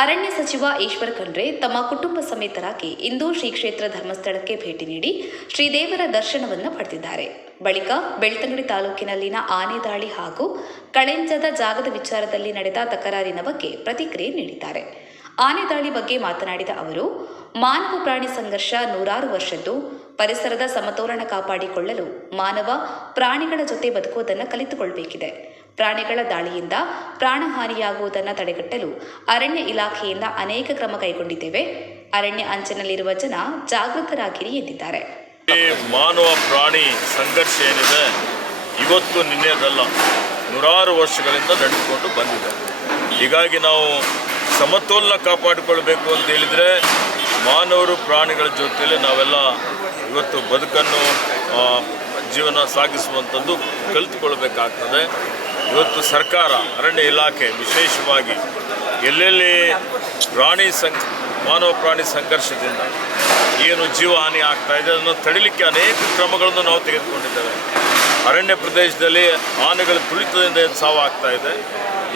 ಅರಣ್ಯ ಸಚಿವ ಈಶ್ವರ್ ಖಂಡ್ರೆ ತಮ್ಮ ಕುಟುಂಬ ಸಮೇತರಾಗಿ ಇಂದು ಶ್ರೀ ಕ್ಷೇತ್ರ ಧರ್ಮಸ್ಥಳಕ್ಕೆ ಭೇಟಿ ನೀಡಿ ಶ್ರೀದೇವರ ದರ್ಶನವನ್ನು ಪಡೆದಿದ್ದಾರೆ. ಬಳಿಕ ಬೆಳ್ತಂಗಡಿ ತಾಲೂಕಿನಲ್ಲಿನ ಆನೆದಾಳಿ ಹಾಗೂ ಕಳೆಂಜದ ಜಾಗದ ವಿಚಾರದಲ್ಲಿ ನಡೆದ ತಕರಾರಿನ ಬಗ್ಗೆ ಪ್ರತಿಕ್ರಿಯೆ ನೀಡಿದ್ದಾರೆ. ಆನೆದಾಳಿ ಬಗ್ಗೆ ಮಾತನಾಡಿದ ಅವರು, ಮಾನವ ಪ್ರಾಣಿ ಸಂಘರ್ಷ ನೂರಾರು ವರ್ಷದ್ದು, ಪರಿಸರದ ಸಮತೋಲನ ಕಾಪಾಡಿಕೊಳ್ಳಲು ಮಾನವ ಪ್ರಾಣಿಗಳ ಜೊತೆ ಬದುಕುವುದನ್ನು ಕಲಿತುಕೊಳ್ಳಬೇಕಿದೆ ಪ್ರಾಣಿಗಳ ದಾಳಿಯಿಂದ ಪ್ರಾಣಹಾನಿಯಾಗುವುದನ್ನು ತಡೆಗಟ್ಟಲು ಅರಣ್ಯ ಇಲಾಖೆಯಿಂದ ಅನೇಕ ಕ್ರಮ ಕೈಗೊಂಡಿದ್ದೇವೆ. ಅರಣ್ಯ ಅಂಚಿನಲ್ಲಿರುವ ಜನ ಜಾಗೃತರಾಗಿರಿ ಎಂದಿದ್ದಾರೆ. ಮಾನವ ಪ್ರಾಣಿ ಸಂಘರ್ಷ ಏನಿದೆ, ಇವತ್ತು ನಿನ್ನೆದಲ್ಲ ನೂರಾರು ವರ್ಷಗಳಿಂದ ನಡೆದುಕೊಂಡು ಬಂದಿದೆ. ಹೀಗಾಗಿ ನಾವು ಸಮತೋಲನ ಕಾಪಾಡಿಕೊಳ್ಬೇಕು ಅಂತ ಹೇಳಿದರೆ ಮಾನವರು ಪ್ರಾಣಿಗಳ ಜೊತೆಯಲ್ಲಿ ನಾವೆಲ್ಲ ಇವತ್ತು ಬದುಕನ್ನು ಜೀವನ ಸಾಗಿಸುವಂಥದ್ದು ಕಲಿತುಕೊಳ್ಬೇಕಾಗ್ತದೆ. ಇವತ್ತು ಸರ್ಕಾರ, ಅರಣ್ಯ ಇಲಾಖೆ ವಿಶೇಷವಾಗಿ ಎಲ್ಲೆಲ್ಲಿ ಪ್ರಾಣಿ ಸಂ ಮಾನವ ಪ್ರಾಣಿ ಸಂಘರ್ಷದಿಂದ ಏನು ಜೀವಹಾನಿ ಆಗ್ತಾ ಇದೆ ಅದನ್ನು ತಡಿಲಿಕ್ಕೆ ಅನೇಕ ಕ್ರಮಗಳನ್ನು ನಾವು ತೆಗೆದುಕೊಂಡಿದ್ದೇವೆ. ಅರಣ್ಯ ಪ್ರದೇಶದಲ್ಲಿ ಆನೆಗಳ ತುಳಿತದಿಂದ ಸಾವು ಆಗ್ತಾ ಇದೆ.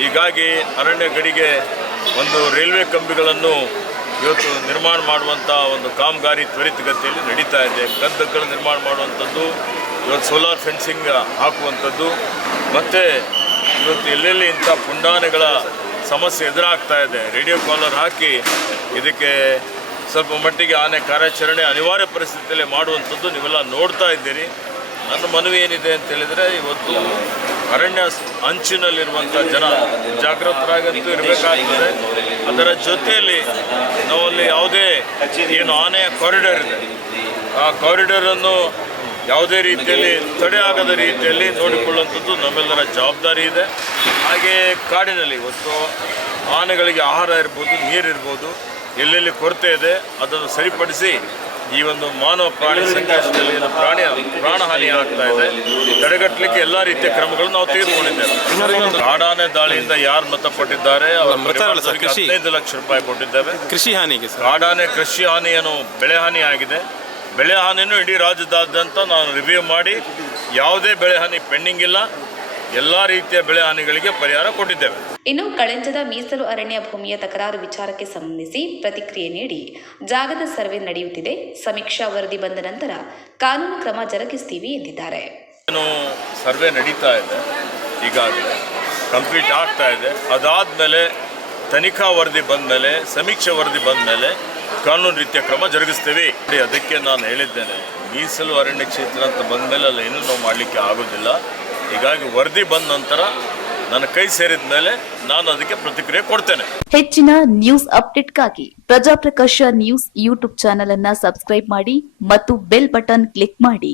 ಹೀಗಾಗಿ ಅರಣ್ಯ ಗಡಿಗೆ ಒಂದು ರೈಲ್ವೆ ಕಂಬಿಗಳನ್ನು ಇವತ್ತು ನಿರ್ಮಾಣ ಮಾಡುವಂಥ ಒಂದು ಕಾಮಗಾರಿ ತ್ವರಿತಗತಿಯಲ್ಲಿ ನಡೀತಾ ಇದೆ. ಗದ್ದೆಗಳು ನಿರ್ಮಾಣ ಮಾಡುವಂಥದ್ದು, ಇವತ್ತು ಸೋಲಾರ್ ಫೆನ್ಸಿಂಗ್ ಹಾಕುವಂಥದ್ದು, ಮತ್ತು ಇವತ್ತು ಎಲ್ಲೆಲ್ಲಿ ಇಂಥ ಪುಂಡಾನೆಗಳ ಸಮಸ್ಯೆ ಎದುರಾಗ್ತಾ ಇದೆ? ರೇಡಿಯೋ ಕಾಲರ್ ಹಾಕಿ ಇದಕ್ಕೆ ಸ್ವಲ್ಪ ಮಟ್ಟಿಗೆ ಆನೆ ಕಾರ್ಯಾಚರಣೆ ಅನಿವಾರ್ಯ ಪರಿಸ್ಥಿತಿಯಲ್ಲಿ ಮಾಡುವಂಥದ್ದು ನೀವೆಲ್ಲ ನೋಡ್ತಾ ಇದ್ದೀರಿ. ನನ್ನ ಮನವಿ ಏನಿದೆ ಅಂತ ಹೇಳಿದರೆ ಇವತ್ತು ಅರಣ್ಯ ಅಂಚಿನಲ್ಲಿರುವಂಥ ಜನ ಜಾಗೃತರಾಗಂತೂ ಇರಬೇಕಾಗ್ತದೆ. ಅದರ ಜೊತೆಯಲ್ಲಿ ನಾವಲ್ಲಿ ಯಾವುದೇ ಏನು ಆನೆಯ ಕಾರಿಡಾರ್ ಇದೆ. ಆ ಕಾರಿಡಾರನ್ನು ಯಾವುದೇ ರೀತಿಯಲ್ಲಿ ತಡೆ ಆಗದ ರೀತಿಯಲ್ಲಿ ನೋಡಿಕೊಳ್ಳುವಂಥದ್ದು ನಮ್ಮೆಲ್ಲರ ಜವಾಬ್ದಾರಿ ಇದೆ. ಹಾಗೆ ಕಾಡಿನಲ್ಲಿ ಇವತ್ತು ಆನೆಗಳಿಗೆ ಆಹಾರ ಇರ್ಬೋದು ನೀರಿರ್ಬೋದು ಎಲ್ಲೆಲ್ಲಿ ಕೊರತೆ ಇದೆ ಅದನ್ನು ಸರಿಪಡಿಸಿ ಈ ಒಂದು ಮಾನವ ಪ್ರಾಣಿ ಸಂಘರ್ಷದಲ್ಲಿ ಪ್ರಾಣಿ ಪ್ರಾಣಹಾನಿ ಆಗ್ತಾ ಇದೆ. ತಡೆಗಟ್ಟಲಿಕ್ಕೆ ಎಲ್ಲ ರೀತಿಯ ಕ್ರಮಗಳನ್ನು ನಾವು ತೆಗೆದುಕೊಂಡಿದ್ದೇವೆ. ಕಾಡಾನೆ ದಾಳಿಯಿಂದ ಯಾರು ಮೃತಪಟ್ಟಿದ್ದಾರೆ. ಹದಿನೈದು ಲಕ್ಷ ರೂಪಾಯಿ ಕೊಟ್ಟಿದ್ದೇವೆ. ಕೃಷಿ ಹಾನಿಗೆ ಕಾಡಾನೆ ಕೃಷಿ ಹಾನಿಯನ್ನು ಬೆಳೆ ಹಾನಿ ಆಗಿದೆ ಬೆಳೆ ಹಾನಿನೂ ಇಡೀ ರಾಜ್ಯದಾದ್ಯಂತ ನಾನು ರಿವ್ಯೂ ಮಾಡಿ ಯಾವುದೇ ಬೆಳೆ ಹಾನಿ ಪೆಂಡಿಂಗ್ ಇಲ್ಲ. ಎಲ್ಲ ರೀತಿಯ ಬೆಳೆ ಹಾನಿಗಳಿಗೆ ಪರಿಹಾರ ಕೊಟ್ಟಿದ್ದೇವೆ. ಇನ್ನು ಕಳೆಂಜದ ಮೀಸಲು ಅರಣ್ಯ ಭೂಮಿಯ ತಕರಾರು ವಿಚಾರಕ್ಕೆ ಸಂಬಂಧಿಸಿ ಪ್ರತಿಕ್ರಿಯೆ ನೀಡಿ ಜಾಗದ ಸರ್ವೆ ನಡೆಯುತ್ತಿದೆ. ಸಮೀಕ್ಷಾ ವರದಿ ಬಂದ ನಂತರ ಕಾನೂನು ಕ್ರಮ ಜರುಗಿಸ್ತೀವಿ ಎಂದಿದ್ದಾರೆ. ಸರ್ವೆ ನಡೀತಾ ಇದೆ. ಈಗಾಗಲೇ ಕಂಪ್ಲೀಟ್ ಆಗ್ತಾ ಇದೆ. ಅದಾದಮೇಲೆ ತನಿಖಾ ವರದಿ ಬಂದ ಮೇಲೆ ಸಮೀಕ್ಷಾ ವರದಿ ಬಂದ ಮೇಲೆ ಕಾನೂನು ರೀತಿಯ ಕ್ರಮ ಜರುಗಿಸ್ತೇವೆ. ಅದಕ್ಕೆ ನಾನು ಹೇಳಿದ್ದೇನೆ, ಮೀಸಲು ಅರಣ್ಯ ಕ್ಷೇತ್ರ ಅಂತ ಬಂದ ಮೇಲೆ ಅಲ್ಲಿ ಏನೂ ನಾವು ಮಾಡಲಿಕ್ಕೆ ಆಗೋದಿಲ್ಲ. ಹೀಗಾಗಿ ವರದಿ ಬಂದ ನಂತರ ನನ್ನ ಕೈ ಸೇರಿದ ಮೇಲೆ ನಾನು ಅದಕ್ಕೆ ಪ್ರತಿಕ್ರಿಯೆ ಕೊಡ್ತೇನೆ. ಹೆಚ್ಚಿನ ನ್ಯೂಸ್ ಅಪ್ಡೇಟ್ಗಾಗಿ ಪ್ರಜಾಪ್ರಕಾಶ ನ್ಯೂಸ್ ಯೂಟ್ಯೂಬ್ ಚಾನೆಲ್ ಅನ್ನ ಸಬ್ಸ್ಕ್ರೈಬ್ ಮಾಡಿ ಮತ್ತು ಬೆಲ್ ಬಟನ್ ಕ್ಲಿಕ್ ಮಾಡಿ.